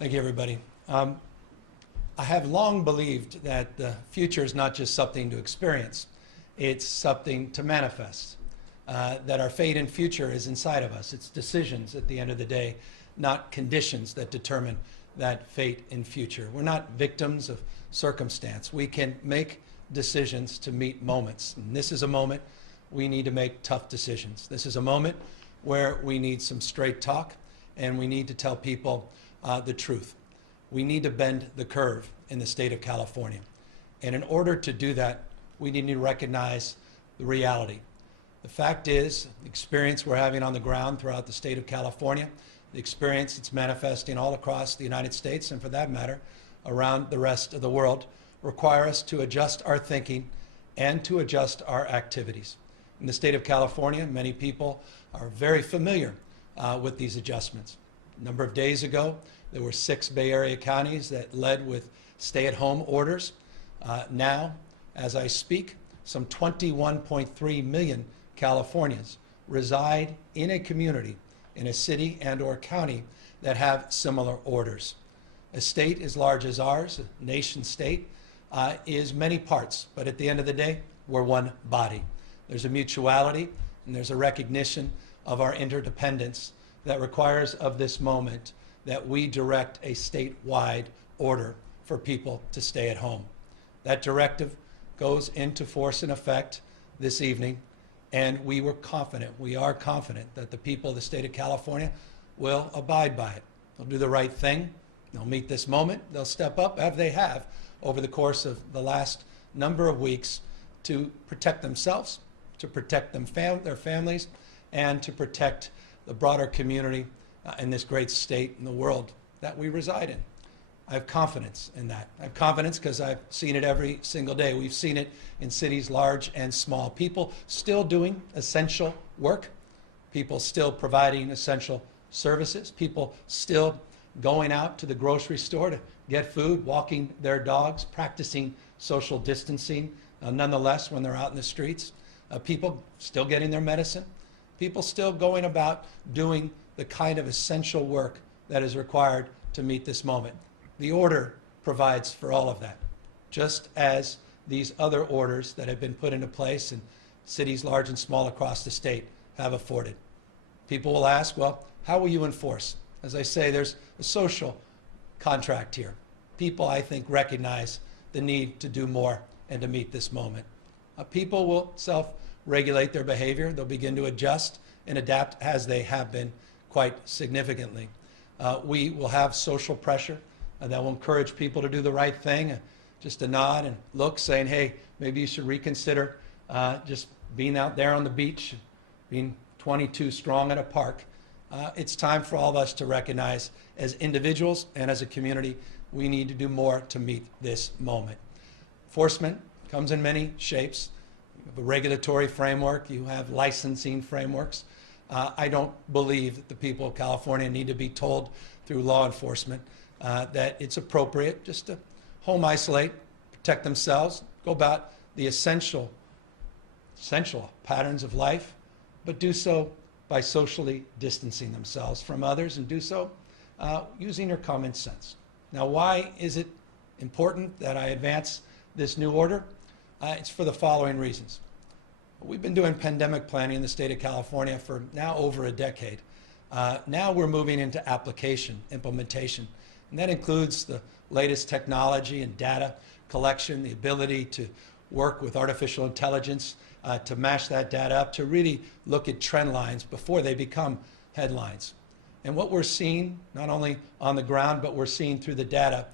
Thank you, everybody. I have long believed that the future is not just something to experience, it's something to manifest. That our fate and future is inside of us. It's decisions at the end of the day, not conditions that determine that fate and future. We're not victims of circumstance. We can make decisions to meet moments. And this is a moment we need to make tough decisions. This is a moment where we need some straight talk and we need to tell people the truth. We need to bend the curve in the state of California. And in order to do that, we need to recognize the reality. The fact is, the experience we're having on the ground throughout the state of California, the experience that's manifesting all across the United States, and for that matter, around the rest of the world, require us to adjust our thinking and to adjust our activities. In the state of California, many people are very familiar with these adjustments. A number of days ago, there were 6 Bay Area counties that led with stay-at-home orders. Now, as I speak, some 21.3 million Californians reside in a community, in a city and or county that have similar orders. A state as large as ours, a nation state, is many parts, but at the end of the day, we're one body. There's a mutuality and there's a recognition of our interdependence that requires of this moment that we direct a statewide order for people to stay at home. That directive goes into force and effect this evening, and we are confident that the people of the state of California will abide by it. They'll do the right thing. They'll meet this moment. They'll step up, as they have over the course of the last number of weeks, to protect themselves, to protect their families, and to protect the broader community in this great state in the world that we reside in. I have confidence in that. I have confidence because I've seen it every single day. We've seen it in cities large and small. People still doing essential work. People still providing essential services. People still going out to the grocery store to get food, walking their dogs, practicing social distancing, nonetheless, when they're out in the streets. People still getting their medicine. People still going about doing the kind of essential work that is required to meet this moment. The order provides for all of that, just as these other orders that have been put into place in cities large and small across the state have afforded. People will ask, well, how will you enforce? As I say, there's a social contract here. People, I think, recognize the need to do more and to meet this moment. People will self-regulate their behavior. They'll begin to adjust and adapt as they have been quite significantly. We will have social pressure that will encourage people to do the right thing, just a nod and look saying, hey, maybe you should reconsider just being out there on the beach, being 22 strong at a park. It's time for all of us to recognize as individuals and as a community, we need to do more to meet this moment. Enforcement comes in many shapes. You have a regulatory framework, you have licensing frameworks. I don't believe that the people of California need to be told through law enforcement that it's appropriate just to home isolate, protect themselves, go about the essential patterns of life, but do so by socially distancing themselves from others and do so using your common sense. Now, why is it important that I advance this new order? It's for the following reasons. We've been doing pandemic planning in the state of California for now over a decade. Now we're moving into application, implementation, and that includes the latest technology and data collection, the ability to work with artificial intelligence to mash that data up, to really look at trend lines before they become headlines. And what we're seeing, not only on the ground, but we're seeing through the data,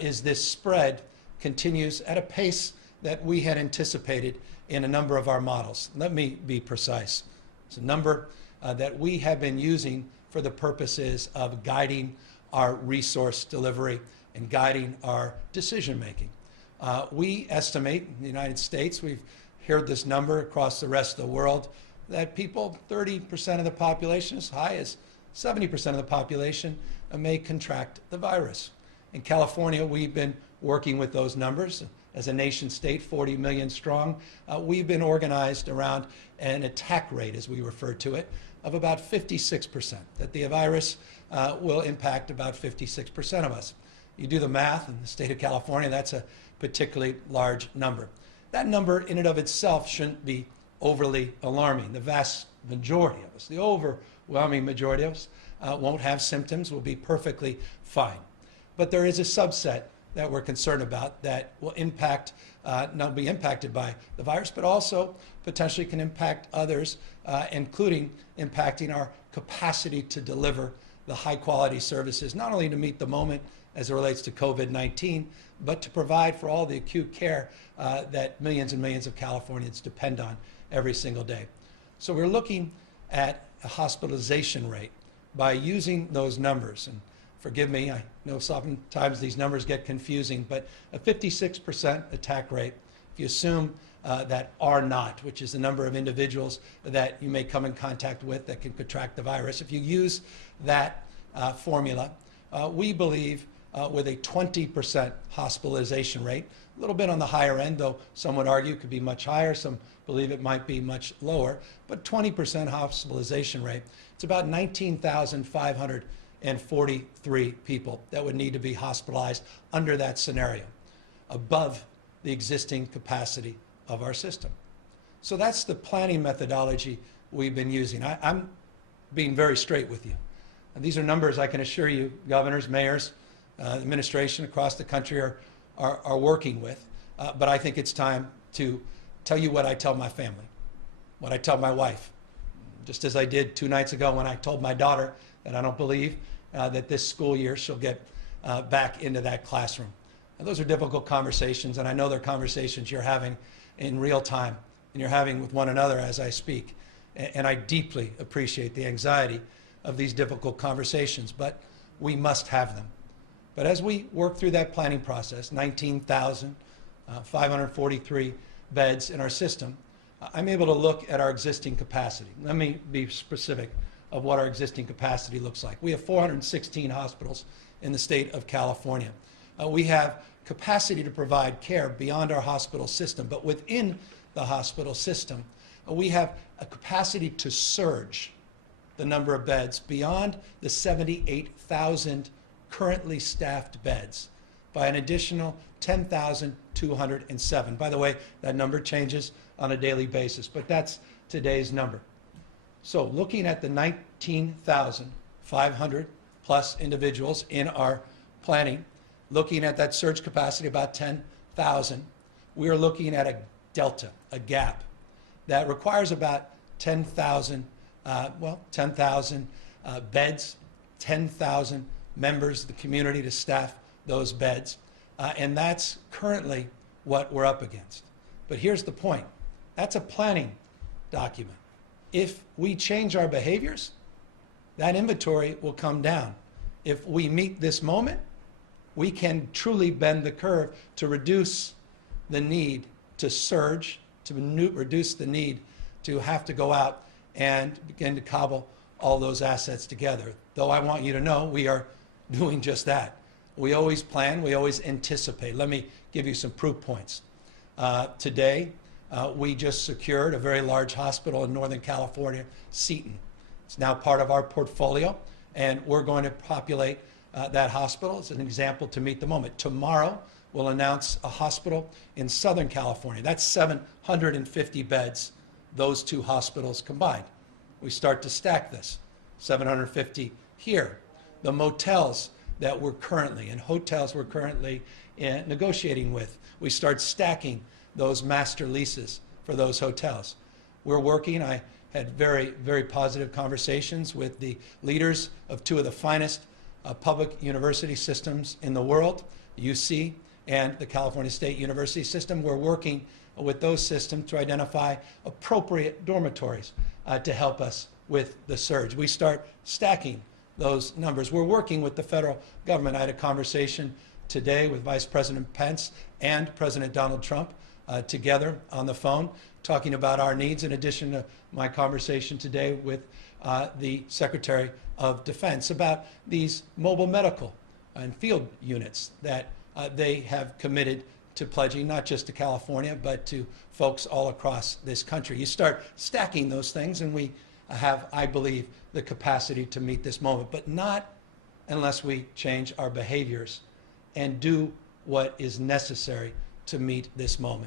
is this spread continues at a pace that we had anticipated in a number of our models. Let me be precise. It's a number that we have been using for the purposes of guiding our resource delivery and guiding our decision making. We estimate in the United States, we've heard this number across the rest of the world, that people, 30% of the population, as high as 70% of the population, may contract the virus. In California, we've been working with those numbers. As a nation state, 40 million strong, we've been organized around an attack rate, as we refer to it, of about 56%, that the virus will impact about 56% of us. You do the math in the state of California, that's a particularly large number. That number in and of itself shouldn't be overly alarming. The vast majority of us, the overwhelming majority of us, won't have symptoms, will be perfectly fine. But there is a subset that we're concerned about that will not be impacted by the virus, but also potentially can impact others, including impacting our capacity to deliver the high-quality services, not only to meet the moment as it relates to COVID-19, but to provide for all the acute care that millions and millions of Californians depend on every single day. So we're looking at a hospitalization rate by using those numbers. And forgive me, I know sometimes these numbers get confusing, but a 56% attack rate, if you assume that R naught, which is the number of individuals that you may come in contact with that can contract the virus, if you use that formula, we believe with a 20% hospitalization rate, a little bit on the higher end, though some would argue it could be much higher, some believe it might be much lower, but 20% hospitalization rate, it's about 19,543 people that would need to be hospitalized under that scenario, above the existing capacity of our system. So that's the planning methodology we've been using. I'm being very straight with you. And these are numbers I can assure you governors, mayors, administration across the country are working with. But I think it's time to tell you what I tell my family, what I tell my wife, just as I did 2 nights ago when I told my daughter that I don't believe that this school year she'll get back into that classroom. And those are difficult conversations, and I know they're conversations you're having in real time, and you're having with one another as I speak. And I deeply appreciate the anxiety of these difficult conversations, but we must have them. But as we work through that planning process, 19,543 beds in our system, I'm able to look at our existing capacity. Let me be specific of what our existing capacity looks like. We have 416 hospitals in the state of California. We have capacity to provide care beyond our hospital system, but within the hospital system, we have a capacity to surge the number of beds beyond the 78,000 currently staffed beds by an additional 10,207. By the way, that number changes on a daily basis, but that's today's number. So looking at the 19,500 plus individuals in our planning, looking at that surge capacity, about 10,000, we are looking at a delta, a gap, that requires about 10,000 beds, 10,000 members of the community to staff those beds. And that's currently what we're up against. But here's the point. That's a planning document. If we change our behaviors, that inventory will come down. If we meet this moment, we can truly bend the curve to reduce the need to surge, to reduce the need to have to go out and begin to cobble all those assets together. Though I want you to know we are doing just that. We always plan, we always anticipate. Let me give you some proof points. Today, we just secured a very large hospital in Northern California, Seton. It's now part of our portfolio, and we're going to populate that hospital as an example to meet the moment. Tomorrow, we'll announce a hospital in Southern California. That's 750 beds, those 2 hospitals combined. We start to stack this, 750 here. The motels that we're currently, and hotels we're currently negotiating with, we start stacking those master leases for those hotels. We're working, I had very, very positive conversations with the leaders of 2 of the finest public university systems in the world, UC and the California State University system. We're working with those systems to identify appropriate dormitories to help us with the surge. We start stacking those numbers. We're working with the federal government. I had a conversation today with Vice President Pence and President Donald Trump together on the phone, talking about our needs, in addition to my conversation today with the Secretary of Defense about these mobile medical and field units that they have committed to pledging, not just to California, but to folks all across this country. You start stacking those things, and we have, I believe, the capacity to meet this moment, but not unless we change our behaviors and do what is necessary to meet this moment.